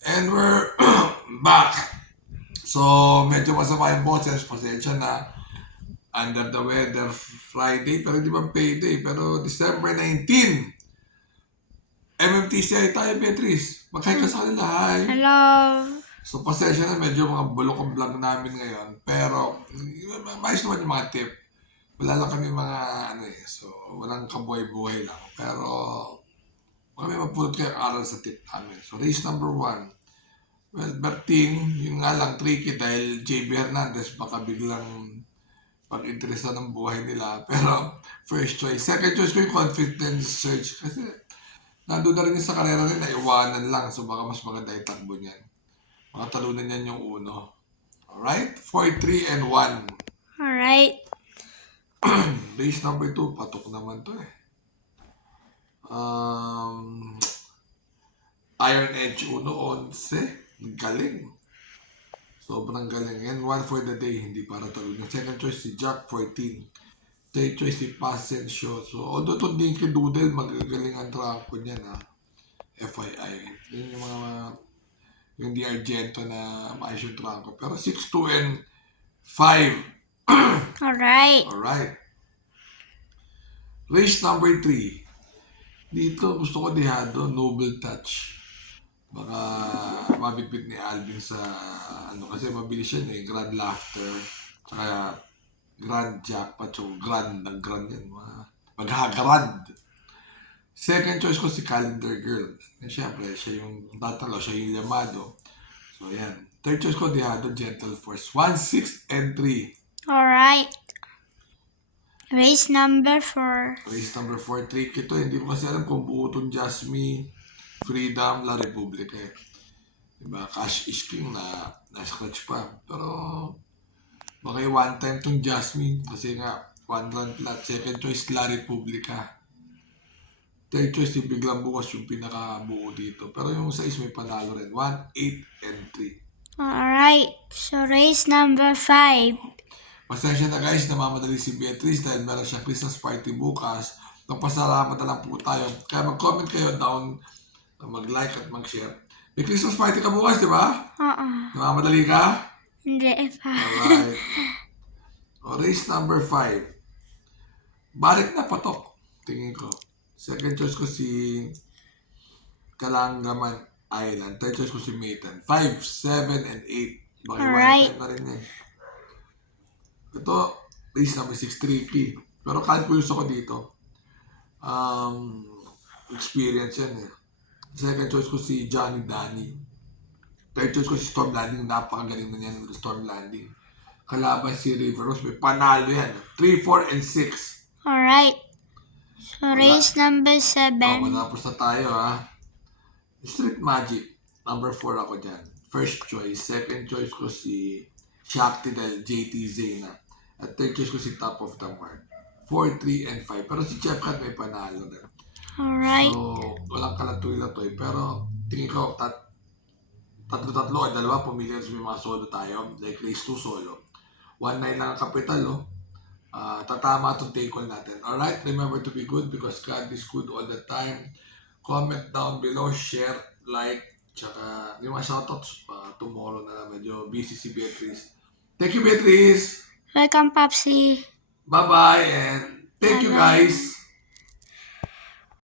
And we're back. So, medyo masama yung boses. Pasensya na. Under the weather Friday, pero di ba payday? Pero December 19, MMTCI tayo, Beatrice. Magkaya ka sa kanila, hi. Hello. So, pasensya na, medyo mga bulok ang vlog namin ngayon. Pero, mais naman yung mga tip. Wala lang kami mga, so, walang kabuhay-buhay lang. Pero, kami mapulot kayo aral sa tip namin. So, race number 1. Well, Berting, yun nga lang tricky dahil JB Hernandez baka biglang pag-interesa ng buhay nila. Pero first choice. Second choice ko yung confidence search. Kasi nandun na rin yung sa karera nila, iwanan lang. So baka mas maganda yung takbo niyan. Mga talunan niyan yung uno. Alright? 4, 3, and 1. Alright. Race number 2, patok naman to eh. Iron Edge 1-11. Galing. Sobrang galing. And 1 for the day, hindi para talunin. Second choice si Jack 14. Third choice si Pasensio. So, although ito din kay Doodle, magagaling ang trako niyan ha. FYI. Yun yung mga, yung Di Argento na maayos yung trako. Pero 6, 2, and 5. Alright. Alright. Race number 3. Dito, gusto ko dihado, Noble Touch. Baka mabitbit ni Alvin sa kasi mabilis yan eh, Grand Laughter, saka Grand Jackpot, so Grand yan, maghagarad. Second choice ko si Calendar Girl. Siyempre, siya yung tatalo, siya yung Yamado. So, yan. Third choice ko, Dihado, Gentle Force. 1, 6, and 3. Alright. Race number 4. Race number 4, trick ito. Hindi ko kasi alam kung buo itong Jasmine, Freedom, La Republica eh. Diba? Cash is king na-scratch pa. Pero, baka one time itong Jasmine. Kasi nga, 1 run flat. Second choice, La Republica. Third choice, yung biglang bukas yung pinakabuo dito. Pero yung sa may panalo rin. 1, 8, and 3. Alright. So, race number 5. Pasensya na guys, namamadali si Beatrice dahil meron siyang Christmas party bukas. Nagpasalamat na lang po tayo. Kaya mag-comment kayo down, mag-like at mag-share. May Christmas party ka bukas, di ba? Namamadali ka? Hindi pa. Alright. Race number 5. Balik na patok, tingin ko. Second choice ko si Kalangaman Island. Third choice ko si Maytan. 5, 7, and 8. Baka Alright. na rin yan. Ito, race number 6, tricky. Pero kahit gusto ko dito, experience yan eh. Second choice ko si Johnny Danny. Third choice ko si Storm Landing. Napakagaling na yan, Storm Landing. Kalaban si River Rose. May panalo yan. 3, 4, and 6. Alright. So, race number 7. Matapos na tayo ha. Street Magic. Number 4 ako dyan. First choice. Second choice ko si Shakti dahil JT Zena. At third choice ko si Top of the Mark. 4, 3, and 5. Pero si Chef Cat may panalo na. Alright. So, walang kalatoy-latoy. Pero, tingin ko, tatlo o dalawa, pumili sa may mga solo tayo. Like race 2 solo. 1-9 lang ang kapital, oh. Tatama itong take on natin. Alright, remember to be good because God is good all the time. Comment down below, share, like, tsaka yung mga shoutouts tomorrow na medyo busy si Beatrice. Thank you, Beatrice! Welcome, Papsi. Bye-bye and thank you guys!